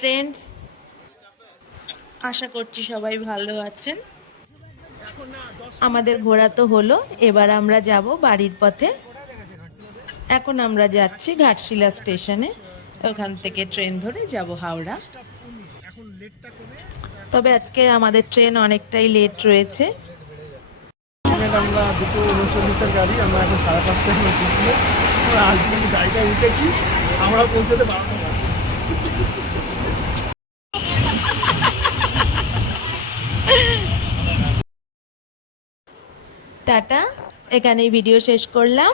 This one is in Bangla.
ফ্রেন্ডস আশা করছি সবাই ভালো আছেন। আমাদের ঘোরা তো হলো, এবার আমরা যাব বাড়ির পথে। এখন আমরা যাচ্ছি ঘাটশিলা স্টেশনে। ওখান থেকে ট্রেন ধরে যাব হাওড়া। তবে আজকে আমাদের ট্রেন অনেকটাই লেট রয়েছে। আমরা দুটো উনচল্লিশের গাড়ি, আমরা এখন সাড়ে পাঁচটায় ঢুকলে আলটিমেটলি গাড়িটায় উঠেছি। আমরা পৌঁছতে বাজে। টাটা এখানেই ভিডিও শেষ করলাম।